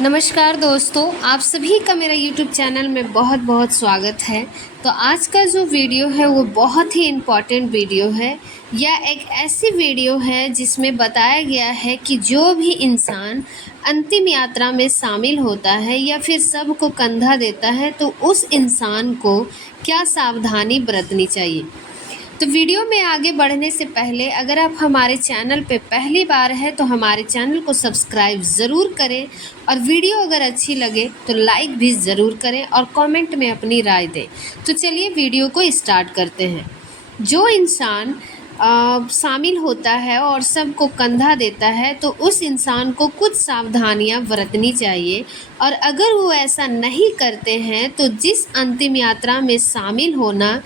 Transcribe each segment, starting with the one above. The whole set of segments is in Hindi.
नमस्कार दोस्तों, आप सभी का मेरा YouTube चैनल में बहुत बहुत स्वागत है। तो आज का जो वीडियो है वो बहुत ही इम्पॉर्टेंट वीडियो है। यह एक ऐसी वीडियो है जिसमें बताया गया है कि जो भी इंसान अंतिम यात्रा में शामिल होता है या फिर सबको कंधा देता है तो उस इंसान को क्या सावधानी बरतनी चाहिए। तो वीडियो में आगे बढ़ने से पहले अगर आप हमारे चैनल पे पहली बार है तो हमारे चैनल को सब्सक्राइब ज़रूर करें और वीडियो अगर अच्छी लगे तो लाइक भी ज़रूर करें और कमेंट में अपनी राय दें। तो चलिए वीडियो को स्टार्ट करते हैं। जो इंसान शामिल होता है और सबको कंधा देता है तो उस इंसान को कुछ सावधानियां बरतनी चाहिए, और अगर वो ऐसा नहीं करते हैं तो जिस अंतिम यात्रा में शामिल होना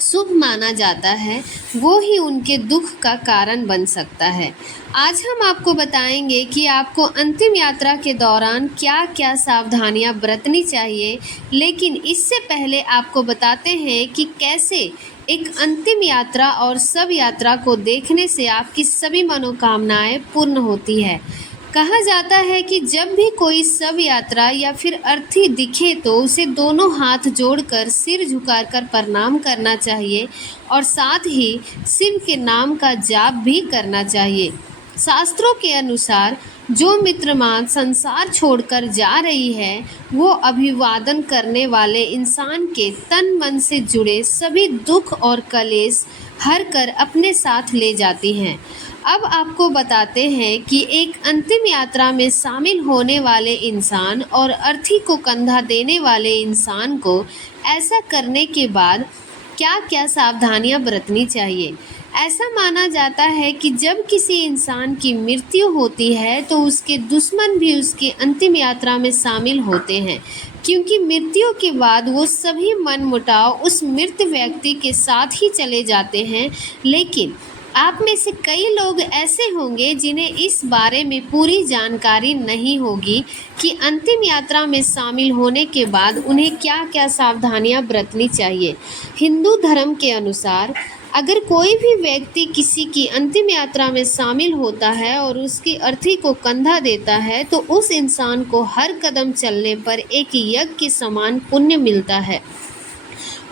शुभ माना जाता है वो ही उनके दुख का कारण बन सकता है। आज हम आपको बताएंगे कि आपको अंतिम यात्रा के दौरान क्या क्या सावधानियां बरतनी चाहिए, लेकिन इससे पहले आपको बताते हैं कि कैसे एक अंतिम यात्रा और शव यात्रा को देखने से आपकी सभी मनोकामनाएं पूर्ण होती है। कहा जाता है कि जब भी कोई शव यात्रा या फिर अर्थी दिखे तो उसे दोनों हाथ जोड़कर सिर झुकाकर प्रणाम करना चाहिए और साथ ही शिव के नाम का जाप भी करना चाहिए। शास्त्रों के अनुसार जो मित्रमान संसार छोड़कर जा रही है वो अभिवादन करने वाले इंसान के तन मन से जुड़े सभी दुख और कलेश हर कर अपने साथ ले जाती हैं। अब आपको बताते हैं कि एक अंतिम यात्रा में शामिल होने वाले इंसान और अर्थी को कंधा देने वाले इंसान को ऐसा करने के बाद क्या क्या सावधानियां बरतनी चाहिए। ऐसा माना जाता है कि जब किसी इंसान की मृत्यु होती है तो उसके दुश्मन भी उसकी अंतिम यात्रा में शामिल होते हैं, क्योंकि मृत्यु के बाद वो सभी मनमुटाव उस मृत व्यक्ति के साथ ही चले जाते हैं। लेकिन आप में से कई लोग ऐसे होंगे जिन्हें इस बारे में पूरी जानकारी नहीं होगी कि अंतिम यात्रा में शामिल होने के बाद उन्हें क्या क्या सावधानियां बरतनी चाहिए। हिंदू धर्म के अनुसार अगर कोई भी व्यक्ति किसी की अंतिम यात्रा में शामिल होता है और उसकी अर्थी को कंधा देता है तो उस इंसान को हर कदम चलने पर एक यज्ञ के समान पुण्य मिलता है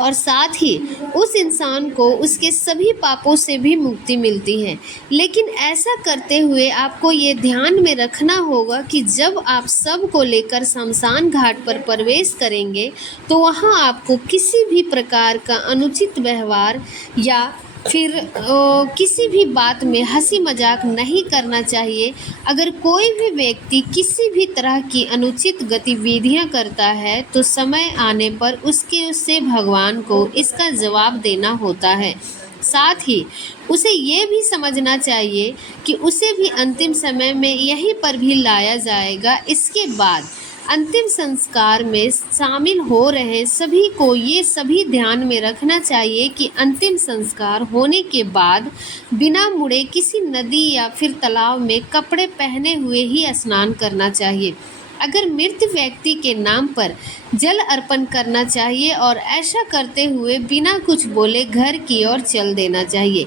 और साथ ही उस इंसान को उसके सभी पापों से भी मुक्ति मिलती है। लेकिन ऐसा करते हुए आपको ये ध्यान में रखना होगा कि जब आप शव को लेकर शमशान घाट पर प्रवेश करेंगे तो वहाँ आपको किसी भी प्रकार का अनुचित व्यवहार या फिर किसी भी बात में हंसी मजाक नहीं करना चाहिए। अगर कोई भी व्यक्ति किसी भी तरह की अनुचित गतिविधियां करता है तो समय आने पर उससे भगवान को इसका जवाब देना होता है। साथ ही उसे ये भी समझना चाहिए कि उसे भी अंतिम समय में यहीं पर भी लाया जाएगा। इसके बाद अंतिम संस्कार में शामिल हो रहे सभी को ये सभी ध्यान में रखना चाहिए कि अंतिम संस्कार होने के बाद बिना मुड़े किसी नदी या फिर तालाब में कपड़े पहने हुए ही स्नान करना चाहिए। अगर मृत व्यक्ति के नाम पर जल अर्पण करना चाहिए और ऐसा करते हुए बिना कुछ बोले घर की ओर चल देना चाहिए।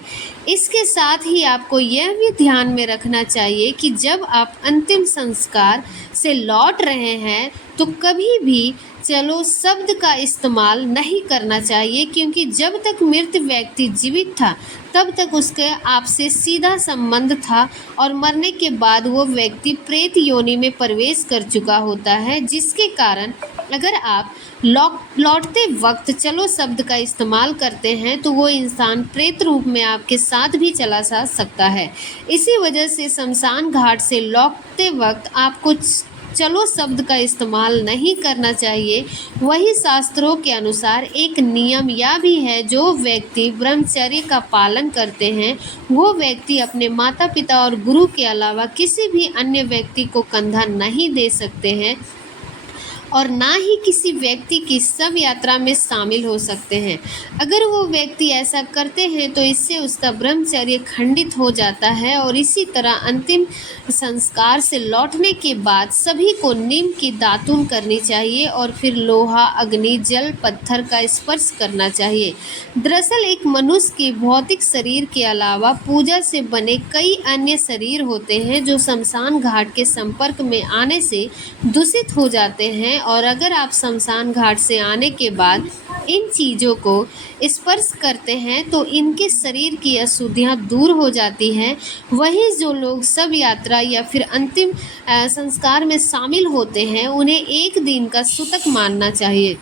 इसके साथ ही आपको यह भी ध्यान में रखना चाहिए कि जब आप अंतिम संस्कार से लौट रहे हैं तो कभी भी चलो शब्द का इस्तेमाल नहीं करना चाहिए, क्योंकि जब तक मृत व्यक्ति जीवित था तब तक उसके आपसे सीधा संबंध था और मरने के बाद वो व्यक्ति प्रेत योनि में प्रवेश कर चुका होता है, जिसके कारण अगर आप लौटते वक्त चलो शब्द का इस्तेमाल करते हैं तो वो इंसान प्रेत रूप में आपके साथ भी चला जा सकता है। इसी वजह से शमशान घाट से लौटते वक्त आपको चलो शब्द का इस्तेमाल नहीं करना चाहिए। वही शास्त्रों के अनुसार एक नियम यह भी है, जो व्यक्ति ब्रह्मचर्य का पालन करते हैं वो व्यक्ति अपने माता पिता और गुरु के अलावा किसी भी अन्य व्यक्ति को कंधा नहीं दे सकते हैं। और ना ही किसी व्यक्ति की शव यात्रा में शामिल हो सकते हैं। अगर वो व्यक्ति ऐसा करते हैं तो इससे उसका ब्रह्मचर्य खंडित हो जाता है। और इसी तरह अंतिम संस्कार से लौटने के बाद सभी को नीम की दातून करनी चाहिए और फिर लोहा, अग्नि, जल, पत्थर का स्पर्श करना चाहिए। दरअसल एक मनुष्य के भौतिक शरीर के अलावा पूजा से बने कई अन्य शरीर होते हैं जो शमशान घाट के संपर्क में आने से दूषित हो जाते हैं। और अगर आप शमशान घाट से आने के बाद इन चीज़ों को स्पर्श करते हैं तो इनके शरीर की अशुद्धियाँ दूर हो जाती हैं। वहीं जो लोग शव यात्रा या फिर अंतिम संस्कार में शामिल होते हैं उन्हें एक दिन का सूतक मानना चाहिए।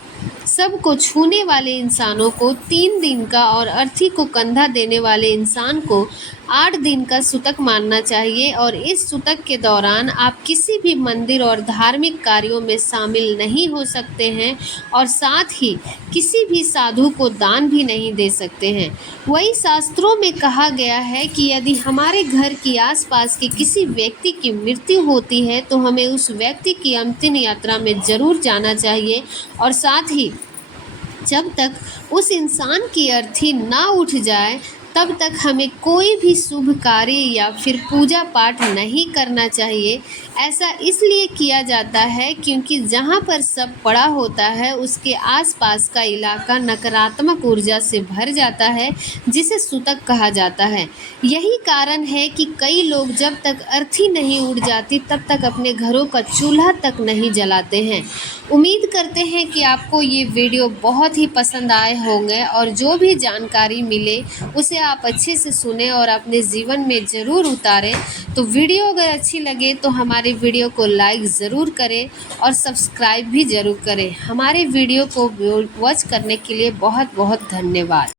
शव को छूने वाले इंसानों को 3 दिन का और अर्थी को कंधा देने वाले इंसान को 8 दिन का सूतक मानना चाहिए। और इस सूतक के दौरान आप किसी भी मंदिर और धार्मिक कार्यों में शामिल नहीं हो सकते हैं और साथ ही किसी भी साधु को दान भी नहीं दे सकते हैं। वही शास्त्रों में कहा गया है कि यदि हमारे घर के आसपास के किसी व्यक्ति की मृत्यु होती है तो हमें उस व्यक्ति की अंतिम यात्रा में ज़रूर जाना चाहिए और साथ ही जब तक उस इंसान की अर्थी ना उठ जाए तब तक हमें कोई भी शुभ कार्य या फिर पूजा पाठ नहीं करना चाहिए। ऐसा इसलिए किया जाता है क्योंकि जहाँ पर शव पड़ा होता है उसके आसपास का इलाका नकारात्मक ऊर्जा से भर जाता है जिसे सूतक कहा जाता है। यही कारण है कि कई लोग जब तक अर्थी नहीं उड़ जाती तब तक अपने घरों का चूल्हा तक नहीं जलाते हैं। उम्मीद करते हैं कि आपको ये वीडियो बहुत ही पसंद आए होंगे और जो भी जानकारी मिले उसे आप अच्छे से सुने और अपने जीवन में ज़रूर उतारें। तो वीडियो अगर अच्छी लगे तो हमारे वीडियो को लाइक ज़रूर करें और सब्सक्राइब भी ज़रूर करें। हमारे वीडियो को वॉच करने के लिए बहुत बहुत धन्यवाद।